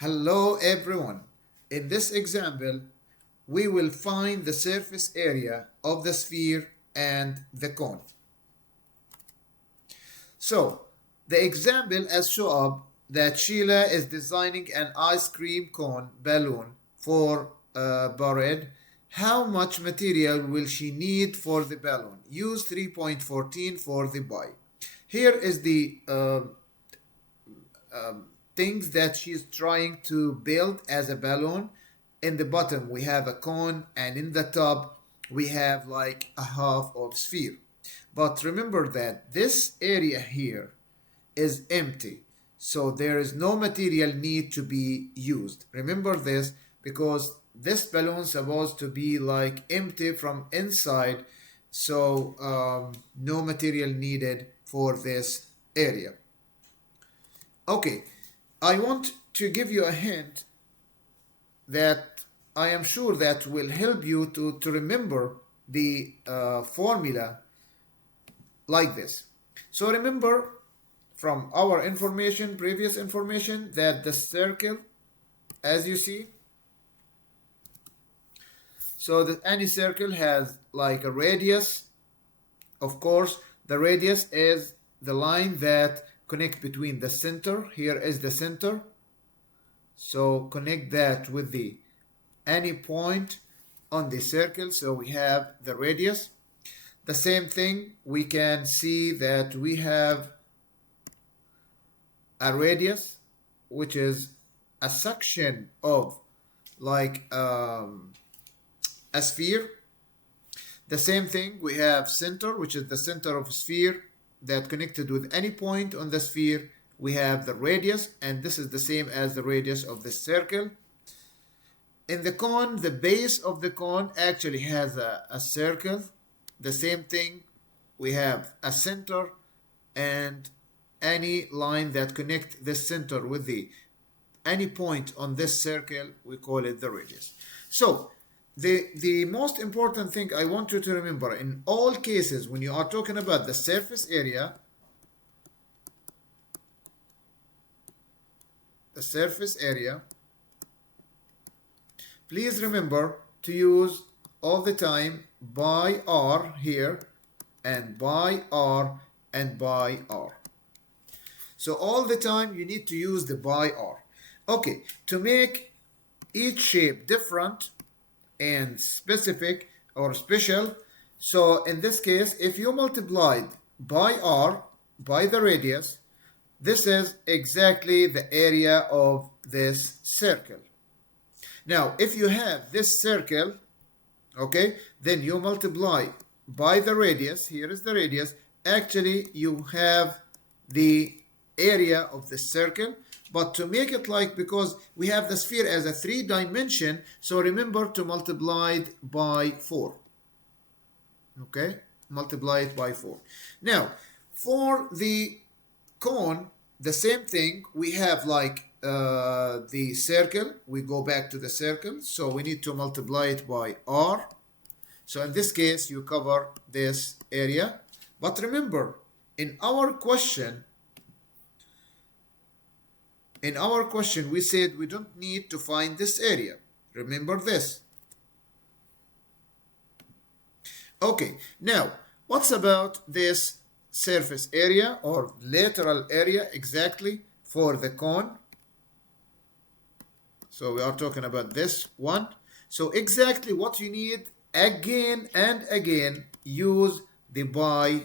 Hello everyone. In this example, we will find the surface area of the sphere and the cone. So, the example as show up that Sheila is designing an ice cream cone balloon for Barred. How much material will she need for the balloon? Use 3.14 for the buy. Here is the things that she's trying to build as a balloon. In the bottom we have a cone, and in the top we have like a half of sphere. But remember that this area here is empty, so there is no material need to be used. Remember this, because this balloon is supposed to be like empty from inside, so no material needed for this area. Okay, I want to give you a hint that I am sure that will help you to remember the formula like this. So remember from our information, previous information, that the circle, as you see, so that any circle has like a radius. Of course, the radius is the line that connect between the center. Here is the center, so connect that with the any point on the circle, so we have the radius. The same thing, we can see that we have a radius, which is a section of like a sphere. The same thing, we have center, which is the center of a sphere that connected with any point on the sphere. We have the radius, and this is the same as the radius of the circle. In the cone, the base of the cone actually has a circle. The same thing, we have a center, and any line that connect this center with the any point on this circle, we call it the radius. So the most important thing I want you to remember in all cases when you are talking about the surface area, please remember to use all the time by R here, and by R, and by R. So all the time you need to use the by R. Okay, to make each shape different and specific or special, so in this case, if you multiplied by R by the radius, this is exactly the area of this circle. Now, if you have this circle, okay, then you multiply by the radius. Here is the radius. Actually, you have the area of the circle. But to make it like, because we have the sphere as a 3-dimension, so remember to multiply it by 4. Okay, multiply it by 4. Now, for the cone, the same thing. We have like the circle. We go back to the circle, so we need to multiply it by R. So in this case, you cover this area. But remember, in our question, we said we don't need to find this area. Remember this. Okay, now, what's about this surface area or lateral area exactly for the cone? So we are talking about this one. So exactly what you need, again and again, use the by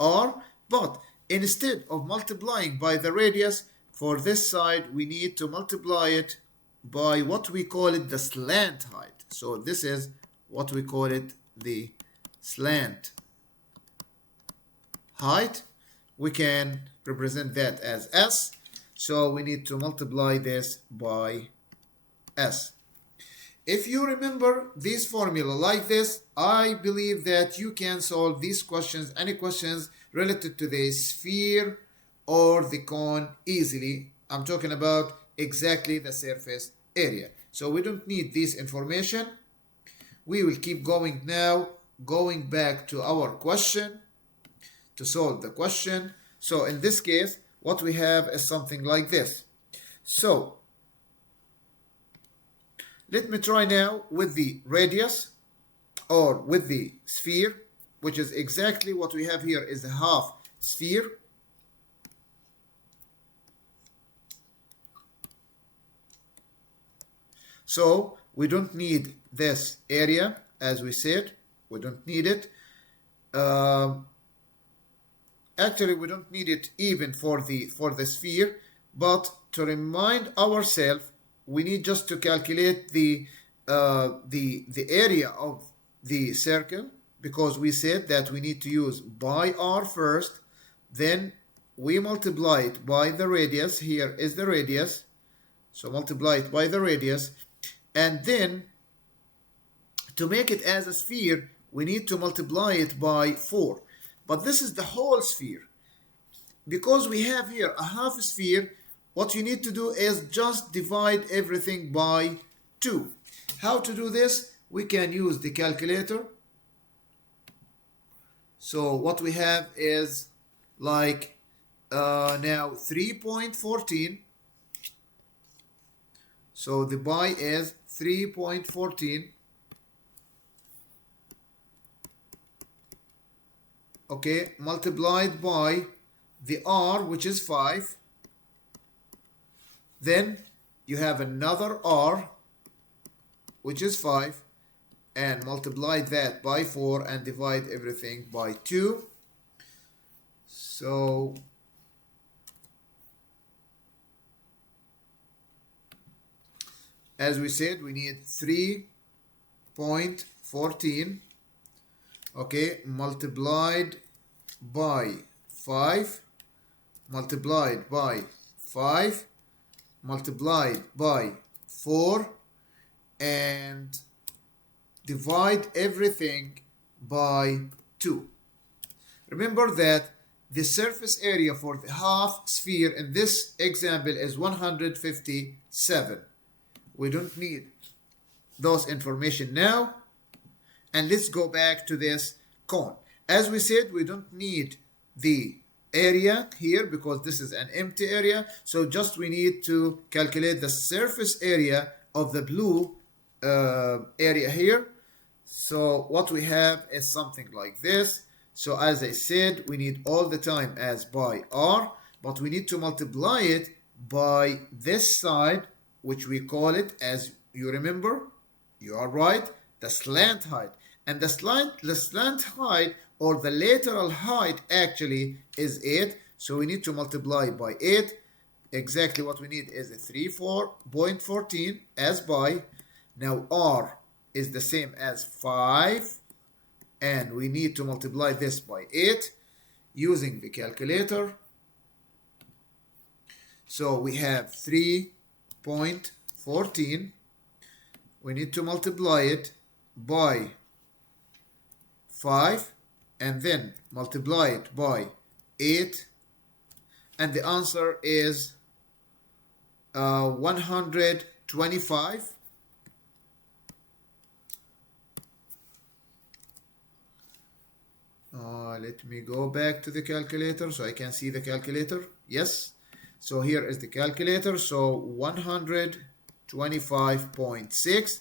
R, but instead of multiplying by the radius, for this side, we need to multiply it by what we call it the slant height. So this is what we call it the slant height. We can represent that as S. So we need to multiply this by S. If you remember this formula like this, I believe that you can solve these questions, any questions related to the sphere or the cone easily. I'm talking about exactly the surface area. So we don't need this information. We will keep going now, going back to our question to solve the question. So in this case, what we have is something like this. So Let me try now with the radius or with the sphere, which is exactly what we have here is a half sphere. So we don't need this area, as we said, we don't need it. Actually, we don't need it even for the sphere, but to remind ourselves, we need just to calculate the area of the circle, because we said that we need to use by r first, then we multiply it by the radius. Here is the radius, so multiply it by the radius, and then to make it as a sphere we need to multiply it by 4. But this is the whole sphere. Because we have here a half sphere, what you need to do is just divide everything by 2. How to do this? We can use the calculator. So what we have is like now 3.14. So the by is 3.14. Okay, multiplied by the r, which is 5. Then you have another r, which is 5, and multiply that by 4 and divide everything by 2. So as we said, we need 3.14, okay, multiplied by 5, multiplied by 5, multiplied by 4, and divide everything by 2. Remember that the surface area for the half sphere in this example is 157. We don't need those information now. And let's go back to this cone. As we said, we don't need the area here because this is an empty area. So just we need to calculate the surface area of the blue area here. So what we have is something like this. So as I said, we need all the time as by r, but we need to multiply it by this side, which we call it, as you remember, you are right, the slant height. And the slant height or the lateral height actually is 8. So we need to multiply by 8. Exactly what we need is a 3.14 as by. Now r is the same as 5. And we need to multiply this by 8 using the calculator. So we have 3.14. We need to multiply it by 5 and then multiply it by 8, and the answer is 125. Let me go back to the calculator so I can see the calculator. Yes, so here is the calculator. So 125.6.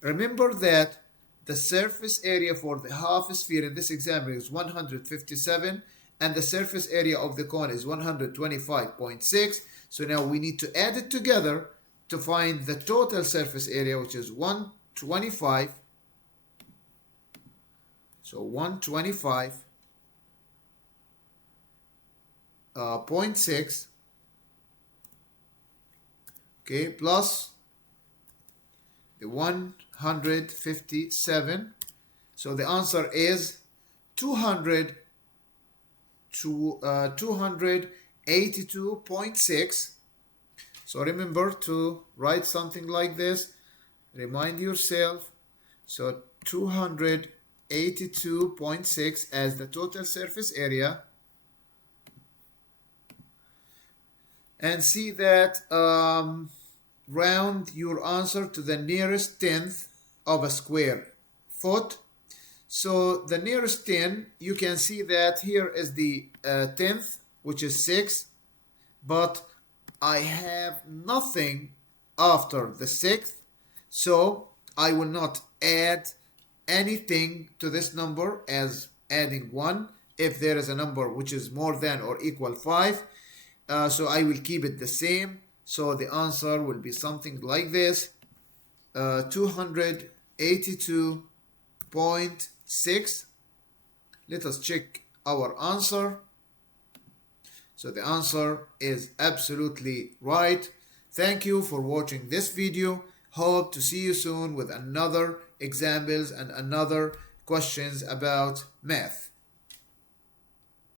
Remember that the surface area for the half sphere in this example is 157 and the surface area of the cone is 125.6. So now we need to add it together to find the total surface area, which is 125. So 125.6, okay, plus the 157. So the answer is 282.6. So remember to write something like this. Remind yourself. So 282.6 as the total surface area. And see that round your answer to the nearest tenth of a square foot. So the nearest 10, you can see that here is the 10th, which is 6, but I have nothing after the 6th. So I will not add anything to this number as adding 1 if there is a number which is more than or equal 5. So I will keep it the same. So the answer will be something like this, 282.6. Let us check our answer. So the answer is absolutely right. Thank you for watching this video. Hope to see you soon with another examples and another questions about math.